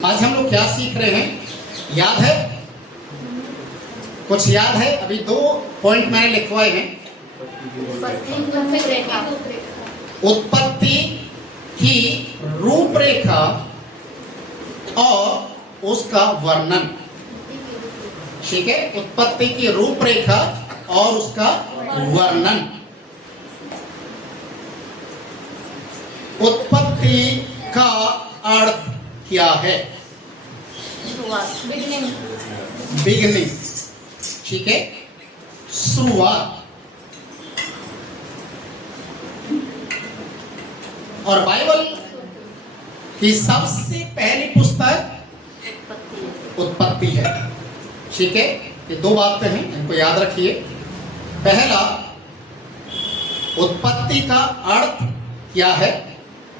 आज हम लोग क्या सीख रहे हैं, याद है? कुछ याद है? अभी 2 पॉइंट मैंने लिखवाए हैं। उत्पत्ति की रूपरेखा और उसका वर्णन। ठीक है, उत्पत्ति की रूपरेखा और उसका वर्णन। उत्पत्ति का अर्थ क्या है? बिगिनिंग। ठीक है, शुरुआत। और बाइबल की सबसे पहली पुस्तक उत्पत्ति है। ठीक है, ये 2 बातें हैं, इनको याद रखिए। पहला, उत्पत्ति का अर्थ क्या है।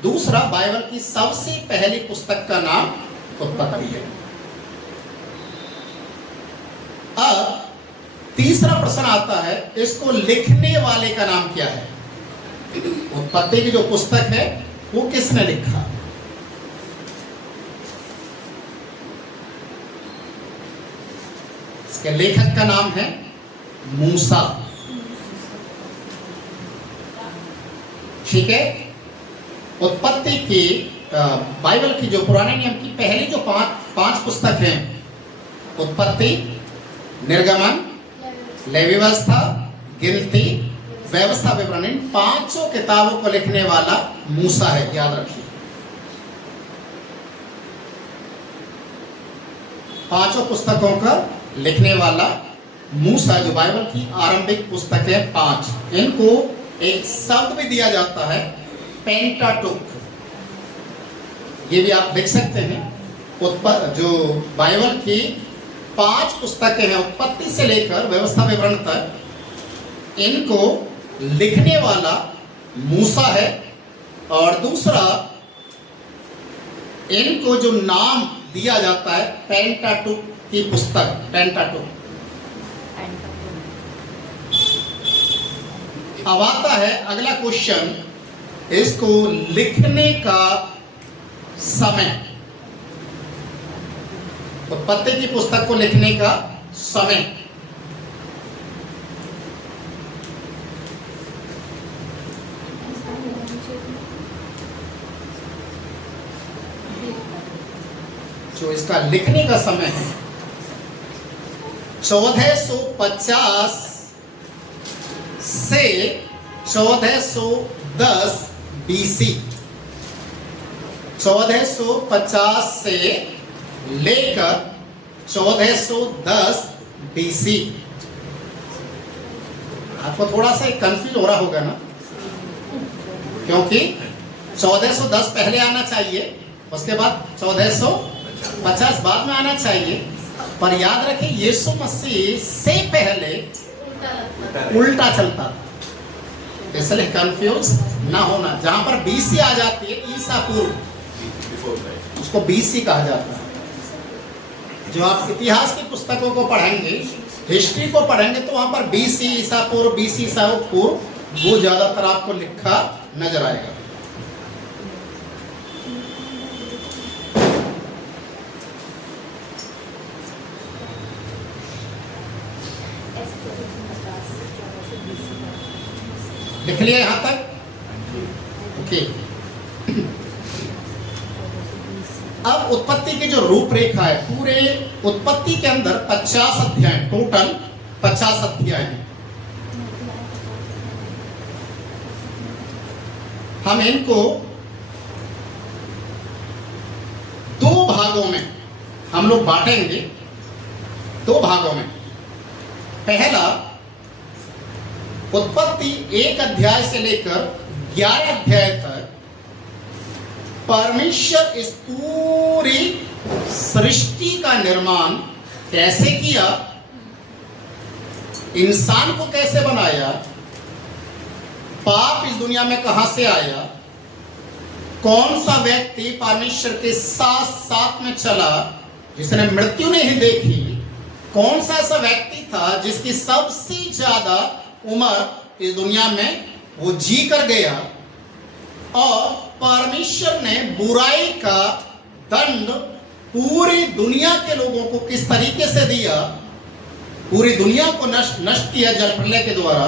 दूसरा, बाइबल की सबसे पहली पुस्तक का नाम उत्पत्ति है। अब तीसरा प्रश्न आता है, इसको लिखने वाले का नाम क्या है? उत्पत्ति की जो पुस्तक है वो किसने लिखा? इसके लेखक का नाम है मूसा। ठीक है, उत्पत्ति की बाइबल की जो पुराने नियम की पहली जो पांच पुस्तक हैं, उत्पत्ति, निर्गमन, लेवी व्यवस्था, गिनती, व्यवस्था, विवरण, इन 5 किताबों को लिखने वाला मूसा है। याद रखिए, 5 पुस्तकों का लिखने वाला मूसा, जो बाइबल की आरंभिक पुस्तक है 5। इनको एक शब्द भी दिया जाता है, पेंटाटुक। ये भी आप देख सकते हैं। जो बाइबल की 5 पुस्तकें हैं, उत्पत्ति से लेकर व्यवस्था विवरण तक, इनको लिखने वाला मूसा है। और दूसरा, इनको जो नाम दिया जाता है पेंटाटुक की पुस्तक, पेंटाटुक। अब आता है अगला क्वेश्चन, इसको लिखने का समय। उत्पत्ति की पुस्तक को लिखने का समय। जो इसका लिखने का समय है 1450 से 1410 BC। 1450 से लेकर 1410 BC। आपको थोड़ा सा कंफ्यूज हो रहा होगा ना, क्योंकि 1410 पहले आना चाहिए, उसके बाद 1450 बाद में आना चाहिए। पर याद रखें, यीशु मसीह से पहले उल्टा चलता था, इसलिए कंफ्यूज ना होना। जहां पर BC आ जाती है, ईसा पूर्व, उसको BC कहा जाता है। जो आप इतिहास की पुस्तकों को पढ़ेंगे, हिस्ट्री को पढ़ेंगे, तो वहां पर BC ईसा पूर्व, BC ईसा पूर्व, वो ज्यादातर आपको लिखा नजर आएगा। लिख लिया यहां तक? ओके। अब उत्पत्ति की जो रूपरेखा है, पूरे उत्पत्ति के अंदर 50 अध्याय, टोटल 50 अध्याय हैं। हम इनको 2 भागों में हम लोग बांटेंगे, 2 भागों में। पहला, उत्पत्ति 1 अध्याय से लेकर 11 अध्याय तक परमेश्वर इस पूरी सृष्टि का निर्माण कैसे किया, इंसान को कैसे बनाया, पाप इस दुनिया में कहां से आया, कौन सा व्यक्ति परमेश्वर के साथ साथ में चला जिसने मृत्यु नहीं देखी, कौन सा ऐसा व्यक्ति था जिसकी सबसे ज्यादा उम्र इस दुनिया में वो जी कर गया, और परमेश्वर ने बुराई का दंड पूरी दुनिया के लोगों को किस तरीके से दिया, पूरी दुनिया को नष्ट किया जल प्रलय के द्वारा,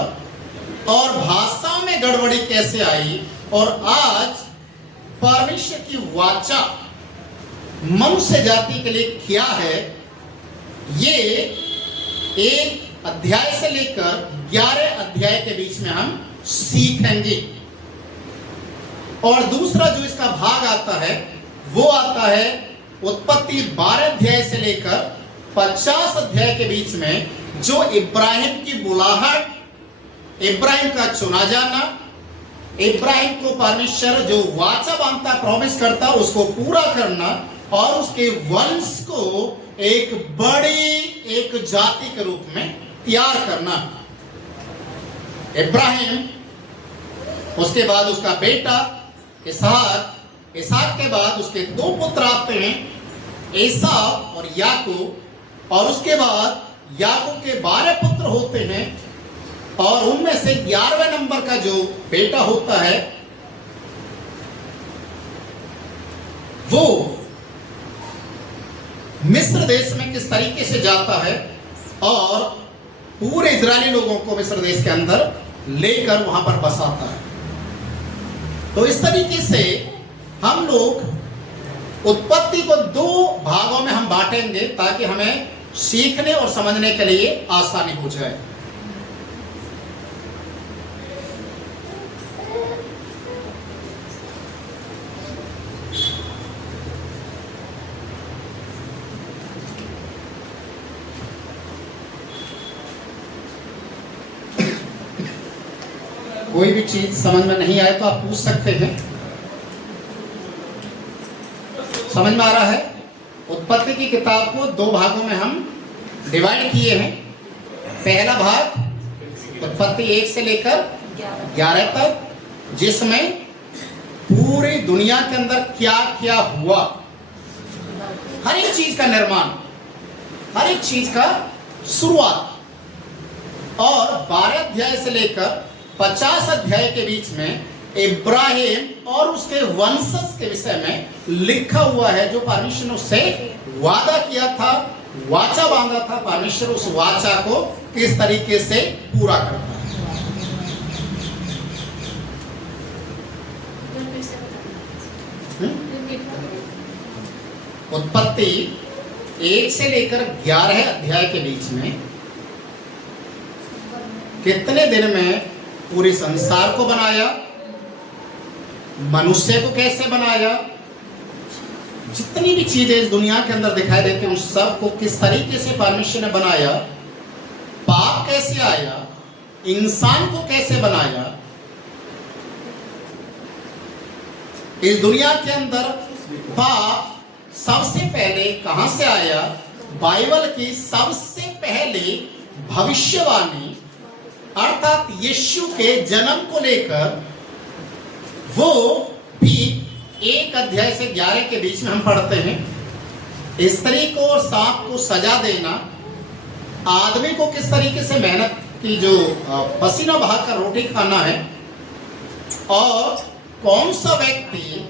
और भाषा में गड़बड़ी कैसे आई, और आज परमेश्वर की वाचा मनुष्य जाति के लिए क्या है, ये एक अध्याय से लेकर 11 अध्याय के बीच में हम सीखेंगे। और दूसरा जो इसका भाग आता है वो आता है उत्पत्ति 12 अध्याय से लेकर 50 अध्याय के बीच में, जो इब्राहिम की बुलाहट, इब्राहिम का चुना जाना, इब्राहिम को परमेश्वर जो वाचा बांधता, प्रॉमिस करता, उसको पूरा करना और उसके वंश को एक बड़ी एक जाति के रूप में तैयार करना। इब्राहिम, उसके बाद उसका बेटा इसहाक, इसहाक के बाद उसके 2 पुत्र आते हैं, एसाव और याकूब, और उसके बाद याकूब के 12 पुत्र होते हैं, और उनमें से 11वें नंबर का जो बेटा होता है वो मिस्र देश में किस तरीके से जाता है और पूरे इजरायली लोगों को मिस्र देश के अंदर लेकर वहां पर बसाता है। तो इस तरीके से हम लोग उत्पत्ति को 2 भागों में हम बांटेंगे ताकि हमें सीखने और समझने के लिए आसानी हो जाए। कोई भी चीज समझ में नहीं आए तो आप पूछ सकते हैं। समझ में आ रहा है? उत्पत्ति की किताब को 2 भागों में हम डिवाइड किए हैं। पहला भाग उत्पत्ति 1 से लेकर 11 तक, जिसमें पूरी दुनिया के अंदर क्या क्या हुआ, हर एक चीज का निर्माण, हर एक चीज का शुरुआत, और 12 अध्याय से लेकर 50 अध्याय के बीच में इब्राहिम और उसके वंशज के विषय में लिखा हुआ है, जो परमेश्वर ने उससे वादा किया था, वाचा बांधा था। परमेश्वर उस वाचा को किस तरीके से पूरा करता है। उत्पत्ति 1 से लेकर 11 अध्याय के बीच में कितने दिन में पूरे संसार को बनाया, मनुष्य को कैसे बनाया, जितनी भी चीजें इस दुनिया के अंदर दिखाई देती हैं उन सब को किस तरीके से परमेश्वर ने बनाया, पाप कैसे आया, इंसान को कैसे बनाया, इस दुनिया के अंदर पाप सबसे पहले कहां से आया, बाइबल की सबसे पहले भविष्यवाणी अर्थात यीशु के जन्म को लेकर वो भी 1 अध्याय से 11 के बीच में हम पढ़ते हैं। स्त्री को और सांप को सजा देना, आदमी को किस तरीके से मेहनत की, जो पसीना बहाकर रोटी खाना है, और कौन सा व्यक्ति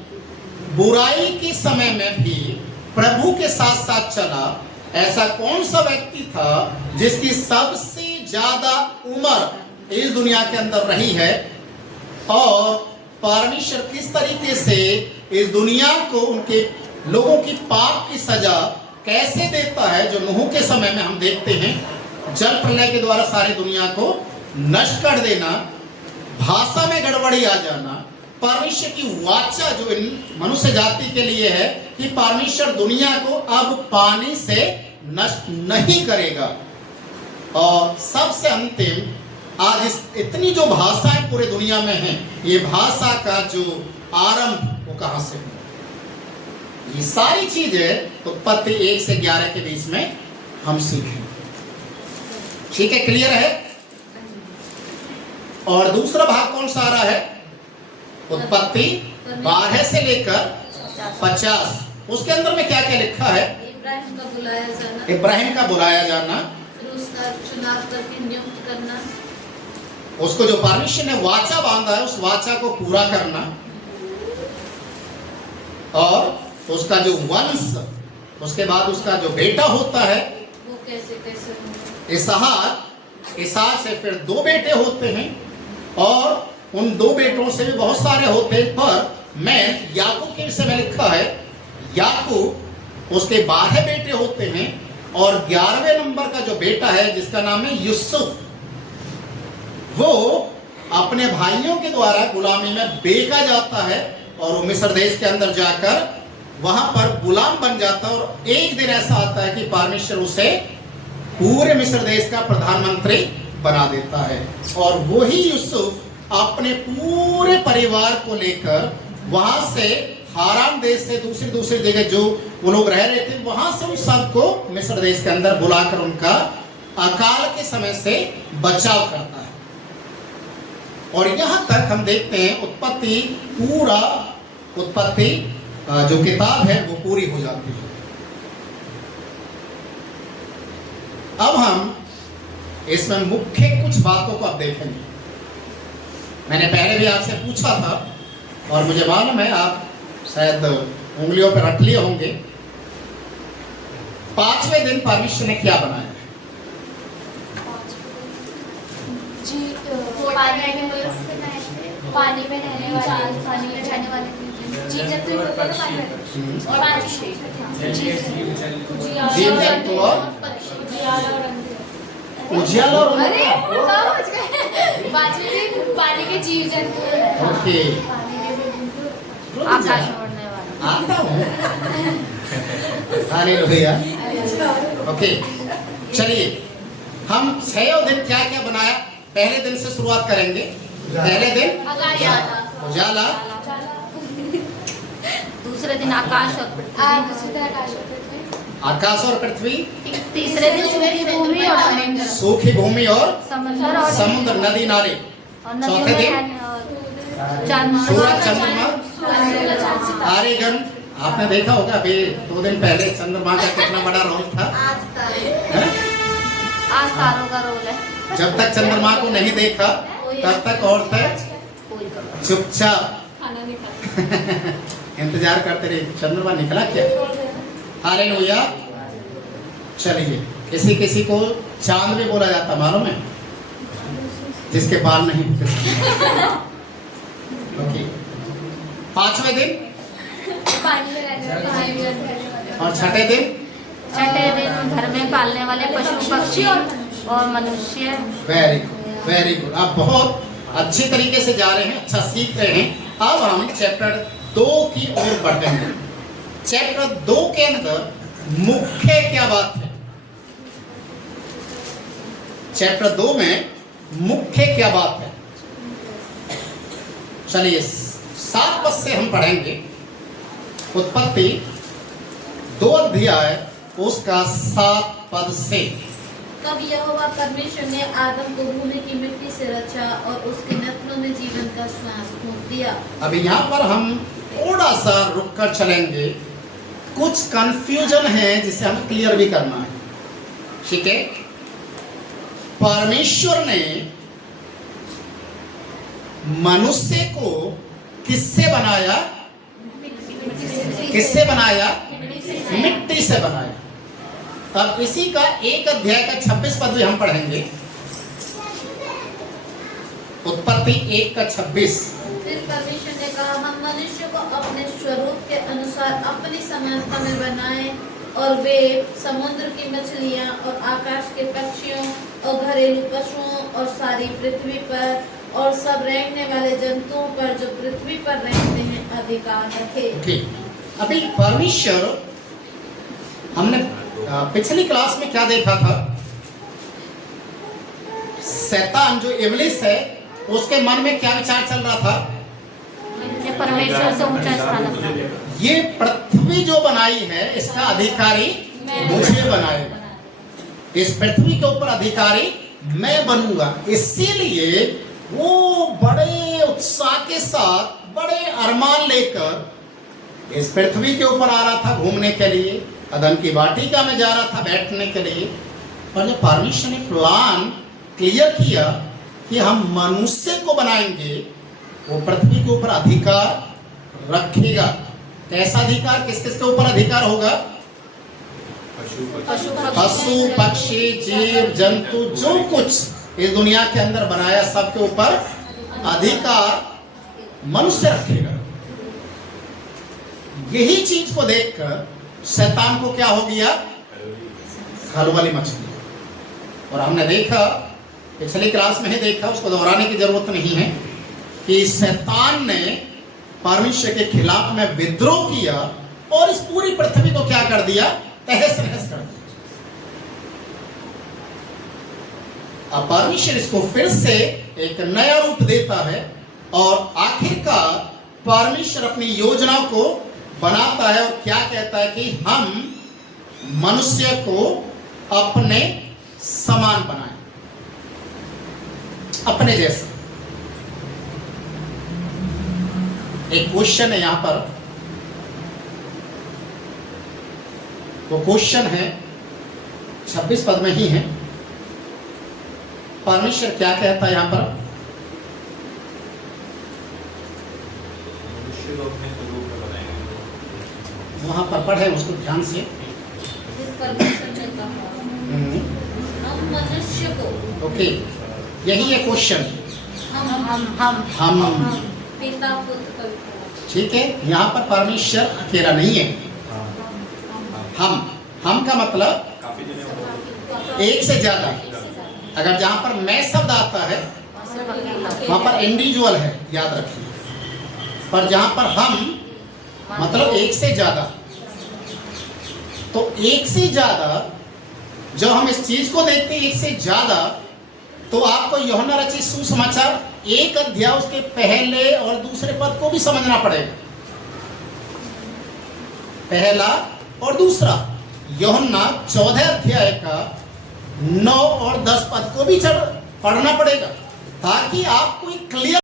बुराई के समय में भी प्रभु के साथ साथ चला, ऐसा कौन सा व्यक्ति था जिसकी सबसे ज्यादा उम्र इस दुनिया के अंदर रही है, और परमेश्वर किस तरीके से इस दुनिया को उनके लोगों की पाप की सजा कैसे देता है, जो नूह के समय में हम देखते हैं, जल प्रलय के द्वारा सारी दुनिया को नष्ट कर देना, भाषा में गड़बड़ी आ जाना, परमेश्वर की वाचा जो इन मनुष्य जाति के लिए है कि परमेश्वर दुनिया को अब पानी से नष्ट नहीं करेगा, और सबसे अंतिम आज इतनी जो भाषाएं पूरे दुनिया में हैं, ये भाषा का जो आरंभ वो कहां से हुआ, ये सारी चीजें उत्पत्ति 1 से 11 के बीच में हम सीखें। ठीक है, क्लियर है? और दूसरा भाग कौन सा आ रहा है? उत्पत्ति 12 से लेकर 50, उसके अंदर में क्या क्या लिखा है? इब्राहिम का बुलाया जाना, इब्राहिम का बुलाया जाना, उसका चुनाव करके नियुक्त करना, उसको जो परमेश्वर ने वाचा बांधा है उस वाचा को पूरा करना, और उसका जो वंश उसके बाद उसका जो बेटा होता है वो कैसे कैसे होंगे? इसहाक से फिर 2 बेटे होते हैं और उन 2 बेटों से भी बहुत सारे होते हैं, पर मैं याकूब के विषय में लिखा है याकूब उसके 12 बेटे होते हैं और 11वें नंबर का जो बेटा है जिसका नाम है यूसुफ, वो अपने भाइयों के द्वारा गुलामी में बेचा जाता है और वो मिस्र देश के अंदर जाकर वहां पर गुलाम बन जाता है। और एक दिन ऐसा आता है कि परमेश्वर उसे पूरे मिस्र देश का प्रधानमंत्री बना देता है और वही यूसुफ अपने पूरे परिवार को लेकर वहां से हारान देश से दूसरी जगह जो वो लोग रह रहे थे वहां से उन सबको मिस्र देश के अंदर बुलाकर उनका अकाल के समय से बचाव करता है। और यहां तक हम देखते हैं उत्पत्ति जो किताब है वो पूरी हो जाती है। अब हम इसमें मुख्य कुछ बातों को अब देखेंगे। मैंने पहले भी आपसे पूछा था और मुझे मालूम है आप शायद उंगलियों पर रट लिए होंगे। 5वें दिन परमेश्वर ने क्या बनाया? पानी में रहने वाले, पानी में जाने वाले जीव जंतु और जीव जंतु और उजियाला और अरे पांचवें दिन पानी के जीव जंतु, ओके आकाश में उड़ने वाले। आता हूँ। हालेलुया। ओके चलिए हम 6 दिन क्या क्या बनाया पहले दिन से शुरुआत करेंगे। पहले दिन उजाला, दूसरे दिन आकाश और पृथ्वी, आकाश और पृथ्वी, तीसरे दिन सूखी भूमि और समुद्र, सूखी भूमि और समुद्र नदी नाले, और चौथे दिन सूरज चंद्रमा तारेगण। आपने देखा होगा अभी 2 दिन पहले चंद्रमा का कितना बड़ा रोल था। हैं? आज तारों का रोल है। जब तक चंद्रमा को नहीं देखा तब तक और तक चुपचाप इंतजार करते रहे चंद्रमा निकला क्या। हालेलुया। चलिए किसी किसी को चांद भी बोला जाता मालूम है, जिसके बाल नहीं होते। ओके 5वें दिन पानी में रहने वाले, और 6ठे दिन छठे दिन घर में पालने वाले पशु पक्षी और मनुष्य। Very good. आप बहुत अच्छी तरीके से जा रहे हैं, अच्छा सीख रहे हैं। अब हम चैप्टर 2 की ओर बढ़ेंगे। चैप्टर 2 के अंदर मुख्य क्या बात है? चैप्टर 2 में मुख्य क्या बात है? चलिए 7 पद से हम पढ़ेंगे। उत्पत्ति 2 अध्याय उसका 7 पद से। तब यहोवा परमेश्वर ने आदम को भूमि की मिट्टी से रचा और उसके नथनों में जीवन का श्वास फूंक दिया। अभी यहाँ पर हम थोड़ा सा रुक कर चलेंगे। कुछ कंफ्यूजन है जिसे हमें क्लियर भी करना है। ठीक है, परमेश्वर ने मनुष्य को किससे बनाया? किससे बनाया? मिट्टी से बनाया। अब इसी का 1 अध्याय का 26 पद भी हम पढ़ेंगे। उत्पत्ति 1 का 26। फिर परमेश्वर ने कहा, हम मनुष्य को अपने स्वरूप के अनुसार अपनी समानता में बनाएं और वे समुद्र की मछलियां और आकाश के पक्षियों और घरेलू पशुओं और सारी पृथ्वी पर और सब रेंगने वाले जंतुओं पर जो पृथ्वी पर रेंगते हैं अधिकार रखे। ठीक, अभी परमेश्वर, हमने पिछली क्लास में क्या देखा था? शैतान जो इब्लिस है उसके मन में क्या विचार चल रहा था? परमेश्वर से ऊंचा स्थान। ये पृथ्वी जो बनाई है इसका अधिकारी मुझे बनाएगा, इस पृथ्वी के ऊपर अधिकारी मैं बनूंगा। इसीलिए वो बड़े उत्साह के साथ, बड़े अरमान लेकर इस पृथ्वी के ऊपर आ रहा था घूमने के लिए। अदन की वाटिका में जा रहा था बैठने के लिए। और जब परमेश्वर ने प्लान क्लियर किया कि हम मनुष्य को बनाएंगे, वो पृथ्वी के ऊपर अधिकार रखेगा। कैसा अधिकार? किस किस के ऊपर अधिकार होगा? पशु पक्षी जीव जंतु जो कुछ इस दुनिया के अंदर बनाया सबके ऊपर अधिकार मनुष्य रखेगा। यही चीज को देखकर शैतान को क्या हो गया, खलबली मच गई। और हमने देखा पिछली क्लास में ही देखा, उसको दोहराने की जरूरत नहीं है कि शैतान ने परमेश्वर के खिलाफ में विद्रोह किया और इस पूरी पृथ्वी को क्या कर दिया, तहस नहस कर दिया। अब परमेश्वर इसको फिर से एक नया रूप देता है और आखिरकार परमेश्वर अपनी योजनाओं को बनाता है और क्या कहता है कि हम मनुष्य को अपने समान बनाएं, अपने जैसे। एक क्वेश्चन है यहां पर, वो क्वेश्चन है 26 पद में ही है। परमेश्वर क्या कहता है यहां पर, वहां पर पढ़े उसको ध्यान से। परमेश्वर ने कहा हम मनुष्य को, ओके, यही है क्वेश्चन। हम पिता पुत्र पवित्र, ठीक है, यहाँ पर परमेश्वर अकेला नहीं है। हम का मतलब एक से ज्यादा। अगर जहां पर मैं शब्द आता है वहां पर इंडिविजुअल है, याद रखिए। पर जहां पर हम मतलब एक से ज्यादा, तो एक से ज्यादा जब हम इस चीज को देखते हैं एक से ज्यादा, तो आपको यूहन्ना रचित सुसमाचार 1 अध्याय उसके पहले और दूसरे पद को भी समझना पड़ेगा। पहला और दूसरा, यूहन्ना 14 अध्याय का 9 और 10 पद को भी पढ़ना पड़ेगा ताकि आपको एक क्लियर